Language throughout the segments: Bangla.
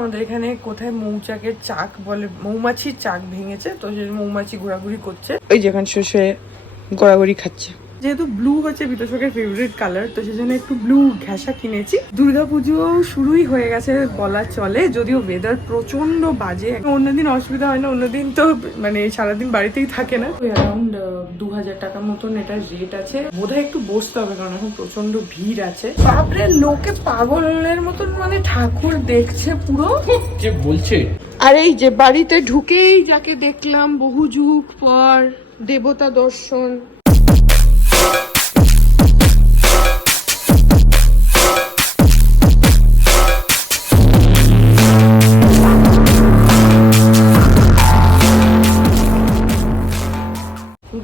আমাদের এখানে কোথায় মৌচাকের চাক বলে, মৌমাছির চাক ভেঙেছে, তো সেই মৌমাছি ঘোরাঘুরি করছে। ওই যেখানে শুষে ঘোরাঘুরি খাচ্ছে। যেহেতু ব্লু হচ্ছে বিতোষকের ফেভারিট কালার, তো সেই জন্য একটু ব্লু ঘেঁষা কিনেছি। দুর্গাপুজো শুরুই হয়ে গেছে বলা চলে, যদিও ওয়েদার প্রচন্ড বাজে। অন্যদিন অসুবিধা হয় না, অন্যদিন তো মানে সারাদিন বাড়িতেই থাকে না। অ্যারাউন্ড 2000 টাকার মতন এটা রেট আছে। বোধহয় একটু বসতে হবে কারণ এখন প্রচন্ড ভিড় আছে। বাপরে, লোকে পাগলের মতন মানে ঠাকুর দেখছে পুরো, যে বলছে। আর এই যে বাড়িতে ঢুকেই যাকে দেখলাম বহু যুগ পর, দেবতা দর্শন।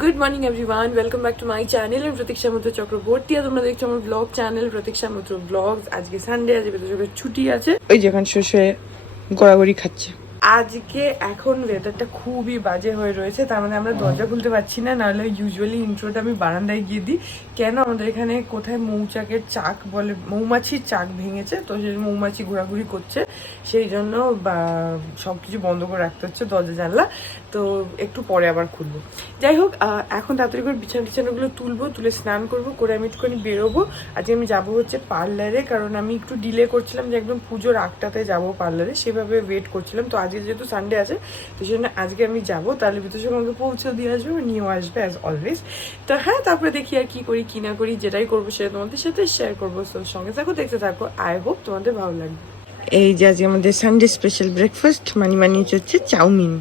Good morning everyone, welcome back to my channel প্রতীক্ষা মিত্র চক্রবর্তী। আর তোমরা দেখছো আমার ব্লগ চ্যানেল প্রতীক্ষা মিত্র ব্লগস। আজকে সানডে, আজকে বিতোষকের ছুটি আছে। ওই যেখানে শুষে ঘোরাঘুরি খাচ্ছে। আজকে এখন ওয়েদারটা খুবই বাজে হয়ে রয়েছে, তার মানে আমরা দরজা খুলতে পারছি না। নাহলে ইউজুয়ালি ইন্ট্রোটা আমি বারান্দায় গিয়ে দিই। কেন আমাদের এখানে কোথায় মৌচাকের চাক বলে, মৌমাছির চাক ভেঙেছে, তো সেই মৌমাছি ঘোরাঘুরি করছে, সেই জন্য সব কিছু বন্ধ করে রাখতে হচ্ছে দরজা জানলা। তো একটু পরে আবার খুলবো। যাই হোক, এখন তাড়াতাড়ি করে বিছানাগুলো তুলবো, তুলে স্নান করবো, করে আমি একটুখানি বেরোবো। আজকে আমি যাবো হচ্ছে পার্লারে, কারণ আমি একটু ডিলে করছিলাম যে একদম পুজোর আগটাতে যাবো পার্লারে, সেভাবে ওয়েট করছিলাম। তো আজকে যেহেতু সানডে আছে, তো সেজন্য আজকে আমি যাবো। তাহলে বিতোষক আমাকে পৌঁছে দিয়ে আসবে, নিয়েও আসবে অ্যাজ অলওয়েজ। তো হ্যাঁ, তারপরে দেখি আর কি করি কি না করি, যেটাই করবো সেটা তোমাদের সাথে শেয়ার করবো। তো সঙ্গে থাকো, দেখতে থাকো। আই হোপ তোমাদের ভালো লাগবে। এই যে আজকে আমাদের সানডে স্পেশাল ব্রেকফাস্ট, মানি হচ্ছে chowmein.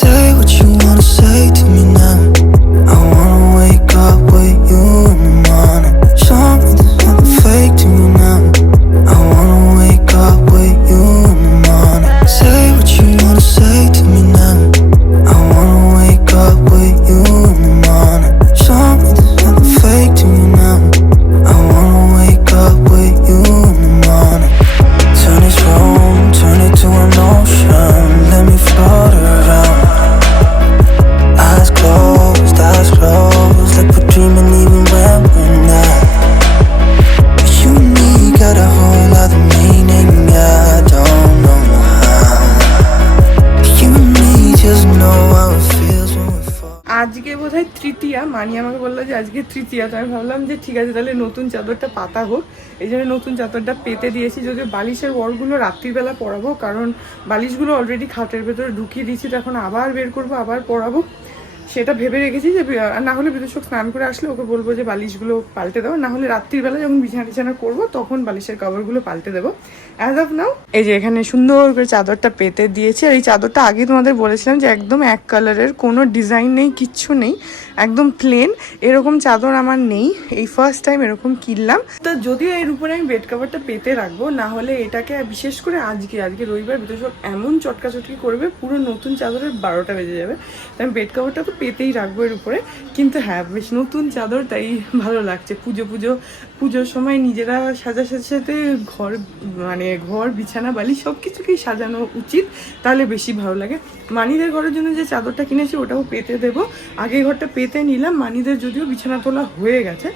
Say what you wanna say to me now. I wanna wake up with you in the morning. Show me there's nothing fake to me now. I wanna wake up with you in the morning. Say what you wanna say to me now. I wanna wake up with you in the morning. Show me there's nothing fake to me now. I wanna wake up with you in the morning. Turn this room, turn it to an ocean. Let me float around. Eyes closed, like we're dreaming even when we're not. You and me got a whole other meaning, I don't know how. You and me just know how it feels when we fall. আজকে বোধহয় তৃতীয়া, মানি আমাকে বললো যে আজকে তৃতীয়া। তো আমি ভাবলাম যে ঠিক আছে, তাহলে নতুন চাদরটা পাতা হোক। এই জন্য নতুন চাদরটা পেতে দিয়েছি। যদিও বালিশের ওয়ারগুলো রাত্রিবেলা পরাবো, কারণ বালিশগুলো অলরেডি খাটের ভেতরে ঢুকিয়ে দিয়েছি, তো এখন আবার বের করবো, আবার পরাবো, সেটা ভেবে রেখেছি। যে না হলে বিতোষক স্নান করে আসলে ওকে বলবো যে বালিশগুলো পাল্টে দেবো, না হলে রাত্রিবেলা যখন বিছানা করবো তখন বালিশের কভারগুলো পাল্টে দেবো। অ্যাজ অফ নাও এই যে এখানে সুন্দর করে চাদরটা পেতে দিয়েছি। আর এই চাদরটা আগে তোমাদের বলেছিলাম যে একদম এক কালারের, কোনো ডিজাইন নেই, কিচ্ছু নেই, একদম প্লেন। এরকম চাদর আমার নেই, এই ফার্স্ট টাইম এরকম কিনলাম। তো যদিও এর উপরে আমি বেড কাভারটা পেতে রাখবো, না হলে এটাকে বিশেষ করে আজকে রবিবার বিতোষক এমন চটকাচটকি করবে, পুরো নতুন চাদরের 12টা বেজে যাবে। তো আমি বেড কাভারটা তো পেতেই রাখবো এর উপরে। কিন্তু হ্যাঁ, বেশ নতুন চাদর, তাই ভালো লাগছে। পুজোর সময় নিজেরা সাজার সাথে সাথে ঘর বিছানা বালি সব কিছুকেই সাজানো উচিত, তাহলে বেশি ভালো লাগে। মানিদের ঘরের জন্য যে চাদরটা কিনেছি ওটাও পেতে দেবো। আগে ঘরটা পেতে নিলাম, মানিদের যদিও বিছানা তোলা হয়ে গেছে,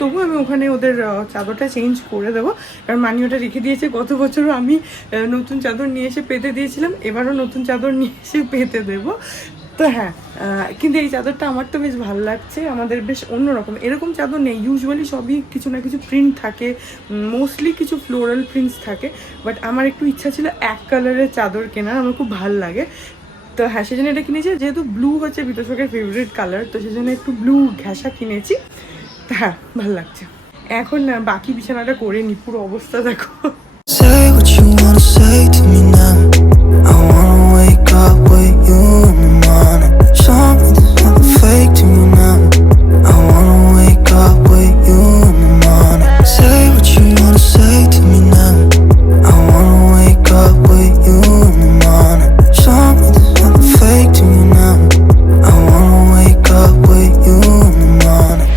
তবুও আমি ওখানে ওদের চাদরটা চেঞ্জ করে দেবো, কারণ মানি ওটা রেখে দিয়েছে। গত বছরও আমি নতুন চাদর নিয়ে এসে পেতে দিয়েছিলাম, এবারও নতুন চাদর নিয়ে এসে পেতে দেবো। তো হ্যাঁ, কিন্তু এই চাদরটা আমার তো বেশ ভালো লাগছে। আমাদের বেশ অন্যরকম, এরকম চাদর নেই ইউজুয়ালি, সবই কিছু না কিছু প্রিন্ট থাকে, মোস্টলি কিছু ফ্লোরাল প্রিন্টস থাকে। বাট আমার একটু ইচ্ছা ছিল এক কালারের চাদর কেনার, আমার খুব ভালো লাগে। তো হ্যাঁ, সেজন্য এটা কিনেছি। যেহেতু ব্লু হচ্ছে বিতোষকের ফেভারিট কালার, তো সেজন্য একটু ব্লু ঘেঁষা কিনেছি। তো হ্যাঁ, ভালো লাগছে। এখন বাকি বিছানাটা করে নি, পুরো অবস্থা দেখো। Say what you wanna say to me now. I wanna wake up with you in the morning. Show me there's nothing fake to me now. I wanna wake up with you in the morning. Say what you wanna say to me now. I wanna wake up with you in the morning. Show me there's nothing fake to me now. I wanna wake up with you in the morning.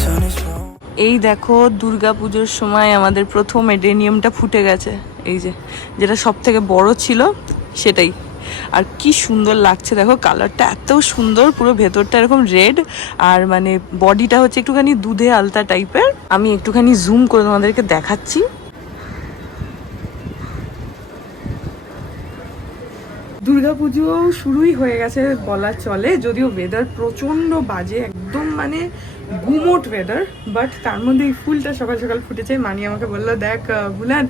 Turn this room. এই দেখো, দুর্গাপুজোর সময় আমাদের প্রথম এডেনিয়ামটা ফুটে গেছে। এই যে যেটা সব থেকে বড় ছিল সেটাই। আর কি সুন্দর লাগছে দেখো, কালারটা এত সুন্দর, পুরো ভেতরটা এরকম রেড আর মানে বডিটা হচ্ছে একটুখানি দুধে আলতা টাইপের। আমি একটুখানি জুম করে তোমাদেরকে দেখাচ্ছি। দুর্গাপুজো শুরুই হয়ে গেছে বলা চলে, যদিও ওয়েদার প্রচণ্ড বাজে, একদম মানে গুমোট ওয়েদার, বাট তার মধ্যে এই ফুলটা সকাল সকাল ফুটেছে। মানি আমাকে বললো, দেখ বুলান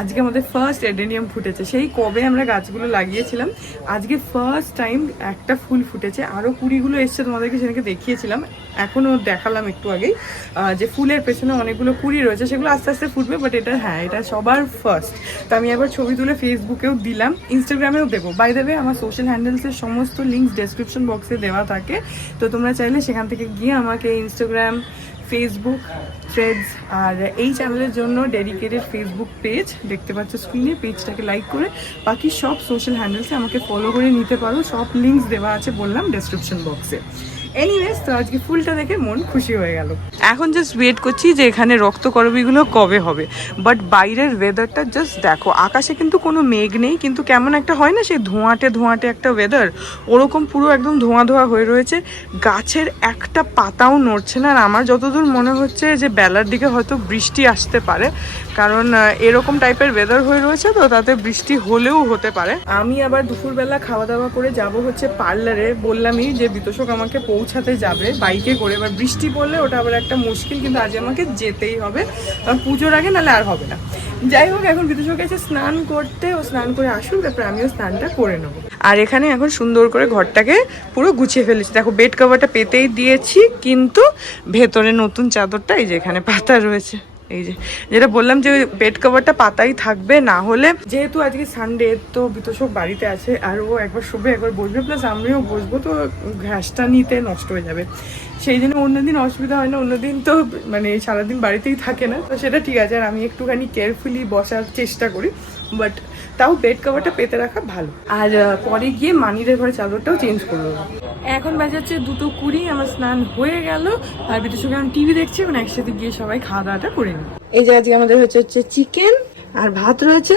আজকে আমাদের ফার্স্ট এডেনিয়াম ফুটেছে। সেই কবে আমরা গাছগুলো লাগিয়েছিলাম, আজকে ফার্স্ট টাইম একটা ফুল ফুটেছে। আরও কুড়িগুলো এসছে, তোমাদেরকে সেটাকে দেখিয়েছিলাম, এখনও দেখালাম একটু আগেই যে ফুলের পেছনে অনেকগুলো কুড়ি রয়েছে, সেগুলো আস্তে আস্তে ফুটবে, বাট এটা হ্যাঁ এটা সবার ফার্স্ট। তো আমি একবার ছবি তুলে ফেসবুকেও দিলাম, ইনস্টাগ্রামেও দেবো। বাই দ্য ওয়ে আমার সোশ্যাল হ্যান্ডেলসের সমস্ত লিঙ্কস ডেসক্রিপশন বক্সে দেওয়া থাকে, তো তোমরা চাইলে সেখান থেকে গিয়ে আমাকে ইনস্টাগ্রাম, ফেসবুক, থ্রেডস আর এই চ্যানেলের জন্য ডেডিকেটেড ফেসবুক পেজ দেখতে পাচ্ছ স্ক্রিনে, পেজটাকে লাইক করে বাকি সব সোশ্যাল হ্যান্ডেলসে আমাকে ফলো করে নিতে পারো। সব লিঙ্কস দেওয়া আছে বললাম ডেসক্রিপশন বক্সে। এনিওয়েজ, তো আজকে ফুলটা দেখে মন খুশি হয়ে গেল। এখন জাস্ট ওয়েট করছি যে এখানে রক্তকরবীগুলো কবে হবে, বাট বাইরের ওয়েদারটা জাস্ট দেখো, আকাশে কিন্তু কোনো মেঘ নেই, কিন্তু কেমন একটা হয় না সেই ধোঁয়াটে ধোঁয়াটে একটা ওয়েদার, ওরকম পুরো একদম ধোঁয়া ধোঁয়া হয়ে রয়েছে। গাছের একটা পাতাও নড়ছে না, আর আমার যতদূর মনে হচ্ছে যে বেলার দিকে হয়তো বৃষ্টি আসতে পারে, কারণ এরকম টাইপের ওয়েদার হয়ে রয়েছে, তো তাতে বৃষ্টি হলেও হতে পারে। আমি আবার দুপুরবেলা খাওয়া দাওয়া করে যাব হচ্ছে পার্লারে, বললামই যে বিতোষক আমাকে পৌঁছাতে যাবে বাইকে করে। এবার বৃষ্টি পড়লে ওটা আবার একটা মুশকিল, কিন্তু আজ আমাকে যেতেই হবে পুজোর আগে, নাহলে আর হবে না। যাই হোক, এখন বিতোষক এসে স্নান করতে, ও স্নান করে আসুক, তারপরে আমিও স্নানটা করে নেবো। আর এখানে এখন সুন্দর করে ঘরটাকে পুরো গুছিয়ে ফেলেছি, দেখো বেড কভারটা পেতেই দিয়েছি, কিন্তু ভেতরে নতুন চাদরটা এই যে এখানে পাতা রয়েছে, এই যে যেটা বললাম যে বেড কভারটা পাতাই থাকবে, না হলে যেহেতু আজকে সানডে, তো বিতোষক বাড়িতে আছে আর ও একবার শুবে একবার বসবে, প্লাস আমিও বসবো, তো ঘাসটা নিতে নষ্ট হয়ে যাবে, সেই জন্য অন্যদিন অসুবিধা হয় না। অন্যদিন তো মানে সারাদিন বাড়িতেই থাকে না, তো সেটা ঠিক আছে, আর আমি একটুখানি কেয়ারফুলি বসার চেষ্টা করি, বাট তাও বেড কভারটা পেতে রাখা ভালো। আর পরে গিয়ে মানিদের ঘরে চাদরটাও চেঞ্জ করে দেবো। এখন বাজাচ্ছে 2:20, আমার স্নান হয়ে গেল, আর বিতোষকে আমি টিভি দেখছি, এবং একসাথে গিয়ে সবাই খাওয়া দাওয়াটা করে নিই। এই যে আজকে আমাদের হচ্ছে চিকেন আর ভাত রয়েছে,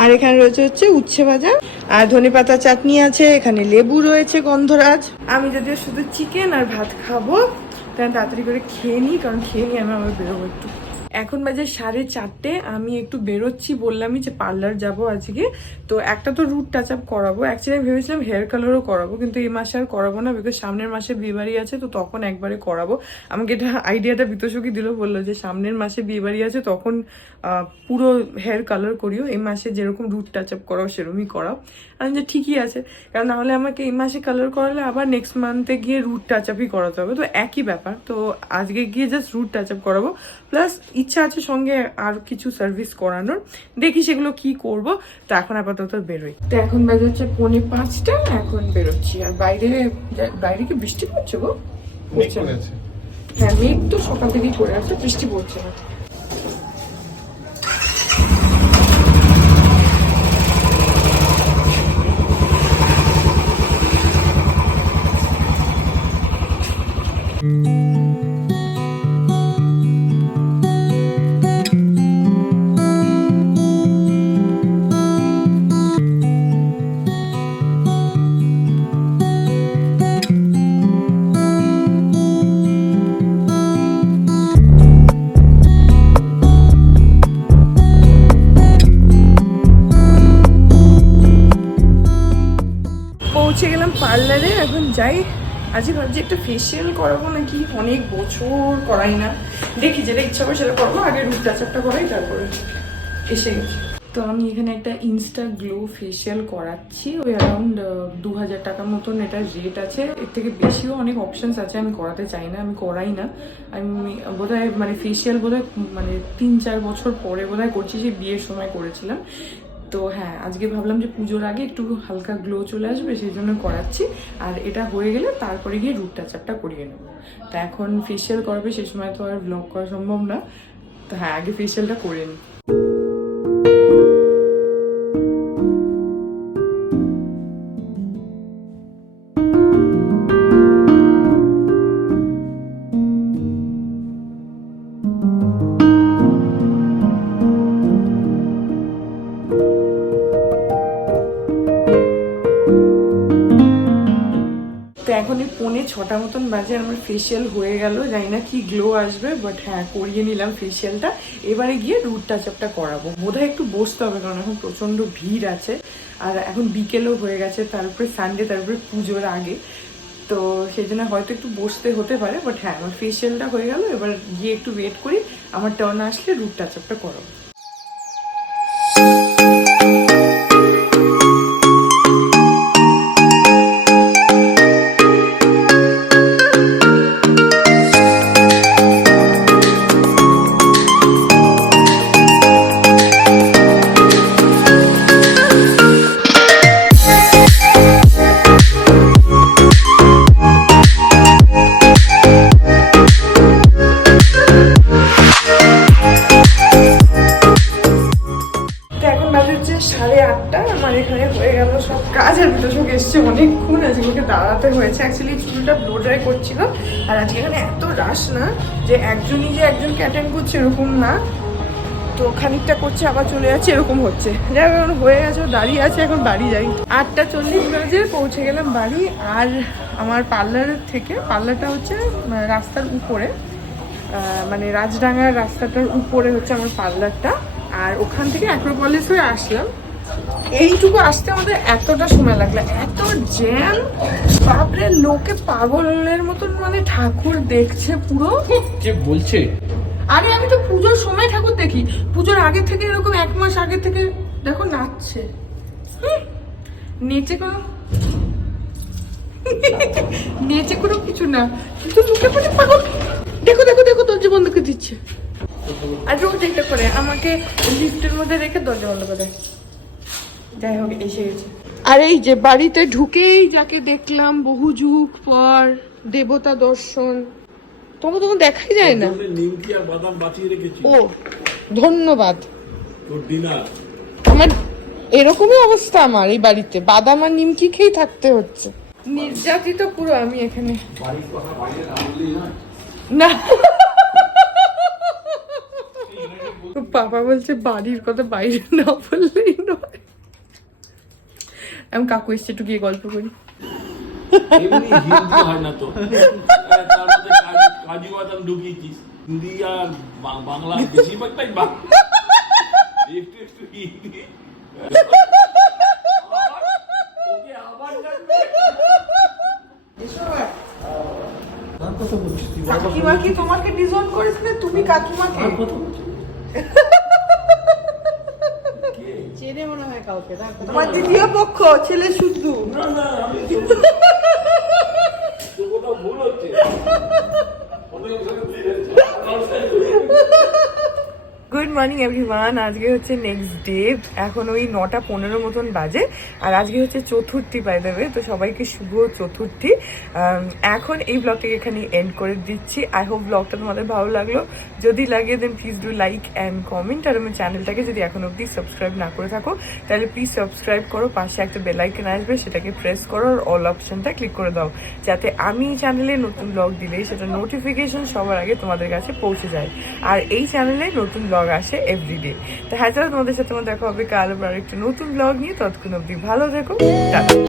আর এখানে রয়েছে উচ্ছে ভাজা, আর ধনেপাতা চাটনি আছে, এখানে লেবু রয়েছে গন্ধরাজ। আমি যদিও শুধু চিকেন আর ভাত খাবো, তাই তাড়াতাড়ি করে খেয়ে নিই, কারণ খেয়ে নিয়ে আমি আবার বেরোবো একটু। এখন বাজে 4:30, আমি একটু বেরোচ্ছি, বললামই যে পার্লার যাব আজকে, তো একটা তো রুট টাচ আপ করাবো। অ্যাকচুয়ালি ভেবেছিলাম হেয়ার কালারও করাবো, কিন্তু এই মাসে আর করাবো না, বিকজ সামনের মাসে বিয়েবাড়ি আছে, তো তখন একবারে করাবো। আমাকে এটা আইডিয়াটা বিতোষকই দিল, বললো যে সামনের মাসে বিয়েবাড়ি আছে, তখন পুরো হেয়ার কালার করিও, এই মাসে যেরকম রুট টাচ আপ করাও সেরকমই করাও। আমি যে ঠিকই আছে, কারণ নাহলে আমাকে এই মাসে কালার করালে আবার নেক্সট মান্থে গিয়ে রুট টাচ আপই করাতে হবে, তো একই ব্যাপার। তো আজকে গিয়ে জাস্ট রুট টাচ আপ করাবো, প্লাস ইচ্ছা আছে সঙ্গে আর কিছু সার্ভিস করানোর, দেখি সেগুলো কি করব। তো এখন আপাতত বেরোই। তো এখন বাজে হচ্ছে 4:45, এখন বেরোচ্ছি। আর বাইরে কি বৃষ্টি পড়ছে গো? পড়ছে না। হ্যাঁ, মেঘ তো সকাল থেকেই করে আছে, বৃষ্টি পড়ছে না। পৌঁছে গেলাম পার্লারে, এখন যাই। আজকে ভাবছি একটা ফেসিয়াল করাবো নাকি, অনেক বছর করাই না, দেখি যেটা ইচ্ছা করে সেটা করবো, আগে রুট টাচ আপটা করাই, তারপরে এসে গেছি। তো আমি এখানে একটা ইনস্টা গ্লো ফেসিয়াল করাচ্ছি, ওই অ্যারাউন্ড 2000 টাকা মতন এটা রেট আছে, এর থেকে বেশিও অনেক অপশানস আছে, আমি করাতে চাই না, আমি করাই না। আমি বোধহয় মানে ফেসিয়াল বোধহয় মানে 3-4 বছর পরে বোধহয় করছি, সেই বিয়ের সময় করেছিলাম। তো হ্যাঁ, আজকে ভাবলাম যে পুজোর আগে একটু হালকা গ্লো চলে আসবে, সেই জন্য করাচ্ছি। আর এটা হয়ে গেলে তারপরে গিয়ে রুট টাচ আপটা করিয়ে নেবো। তো এখন ফেসিয়াল করবে, সেই সময় তো আর ব্লগ করা সম্ভব না, তো হ্যাঁ আগে ফেসিয়ালটা করে নিই। তো এখন এই 5:45 মতন বাজে, আমার ফেসিয়াল হয়ে গেল। জানি না কি গ্লো আসবে, বাট হ্যাঁ করিয়ে নিলাম ফেসিয়ালটা। এবারে গিয়ে রুট টাচ আপটা করাবো। বোধহয় একটু বসতে হবে, কারণ এখন প্রচণ্ড ভিড় আছে, আর এখন বিকেলও হয়ে গেছে, তারপরে সানডে, তারপরে পুজোর আগে, তো সেই জন্য হয়তো একটু বসতে হতে পারে। বাট হ্যাঁ আমার ফেসিয়ালটা হয়ে গেল, এবার গিয়ে একটু ওয়েট করি, আমার টার্ন আসলে রুট টাচ আপটা করাবো। আমার এখানে হয়ে গেল সব কাজ, আর বিতোষক এসছে অনেকক্ষণ, আজকে ওকে দাঁড়াতে হয়েছে। অ্যাকচুয়ালি চুলটা ব্লো ড্রাই করছিল, আর আজকে এখানে এত রাশ না যে একজনই যে একজনকে অ্যাটেন্ড করছে এরকম না, তো খানিকটা করছে আবার চলে যাচ্ছে, এরকম হচ্ছে। যাই হোক এখন হয়ে গেছে, দাঁড়িয়ে আছে, এখন বাড়ি যাই। 8:40 বাজে পৌঁছে গেলাম বাড়ি। আর আমার পার্লারের থেকে, পার্লারটা হচ্ছে রাস্তার উপরে, মানে রাজডাঙ্গার রাস্তাটার উপরে হচ্ছে আমার পার্লারটা, আর ওখান থেকে অ্যাক্রোপলিস হয়ে আসলাম। এইটুকু আসতে আমাদের এতটা সময় লাগলো, এত জ্যাম, বাপরে, লোকে পাগলের মতন, মানে ঠাকুর দেখছে পুরো। কে বলছে? আরে আমি তো পুজোর সময় ঠাকুর দেখি, পুজোর আগে থেকে এরকম 1 মাস আগে থেকে দেখো নাচছে, নেচে কোনো নেচে কোনো কিছু না, কিন্তু লোকে মানে পাগল। দেখো দেখো দেখো, দরজা বন্ধ করে দিচ্ছে, আর রোজ এটা করে আমাকে লিফটের মধ্যে রেখে দরজা বন্ধ করে দেয়। যাই হোক এসে গেছে। আর এই যে বাড়িতে ঢুকেই যাকে দেখলাম বহু যুগ পর, দেবতা দর্শন, তোমাকে তখন দেখাই যায় না। নিমকি আর বাদাম বাঁচিয়ে রেখেছি। ও ধন্যবাদ। তোর ডিনার। আমার এরকমই অবস্থা, আমার এই বাড়িতে বাদাম আর নিমকি খেয়ে থাকতে হচ্ছে। নির্যাতিত পুরো আমি এখানে। বাড়ির কথা বাইরে না বললেই নয়। না, পাপা বলছে বাড়ির কথা বাইরে না বললেই নয়। আমি কাকু এসছে, একটু গিয়ে গল্প করি। এমনি হিন্দি হয় না তো, তার মধ্যে কাজু বাদাম ঢুকিয়েছিস। হিন্দি আর বাংলা বেশিরভাগটাই বাংলা, একটু একটু হিন্দি। ওকে আবার ডাকবে। কার কথা বলছিস তুই? কাকিমা কি তোমাকে ডিজোন করেছে, তুমি কাকিমাকে? কার কথা বলছিস? চেনে মনে হয় কাউকে না? তোমার দ্বিতীয় পক্ষ, ছেলে শুদ্ধ। না না, আমি তোর কোথাও ভুল হচ্ছে। Good morning everyone. আজকে হচ্ছে নেক্সট ডে, এখন ওই 9:15 মতন বাজে, আর আজকে হচ্ছে চতুর্থী বাই দ্য ওয়ে, তো সবাইকে শুভ চতুর্থী। এখন এই ব্লগটাকে এখানে এন্ড করে দিচ্ছি। আই হোপ ব্লগটা তোমাদের ভালো লাগলো, যদি লাগে দেন please do like and comment, আর আমার চ্যানেলটাকে যদি এখন অবধি সাবস্ক্রাইব না করে থাকো তাহলে প্লিজ সাবস্ক্রাইব করো, পাশে একটা বেল আইকন আসবে, সেটাকে প্রেস করো, আর অল অপশনটা ক্লিক করে দাও, যাতে আমি চ্যানেলে নতুন ব্লগ দিলেই সেটা নোটিফিকেশন সবার আগে তোমাদের কাছে পৌঁছে যায়। আর এই চ্যানেলে নতুন ব্লগ আসে এভরিডে। তো হ্যাঁ, চলো তোমাদের সাথে আমার দেখা হবে কাল আবার একটা নতুন ব্লগ নিয়ে। ততক্ষণ অবধি ভালো থেকো, টাটা।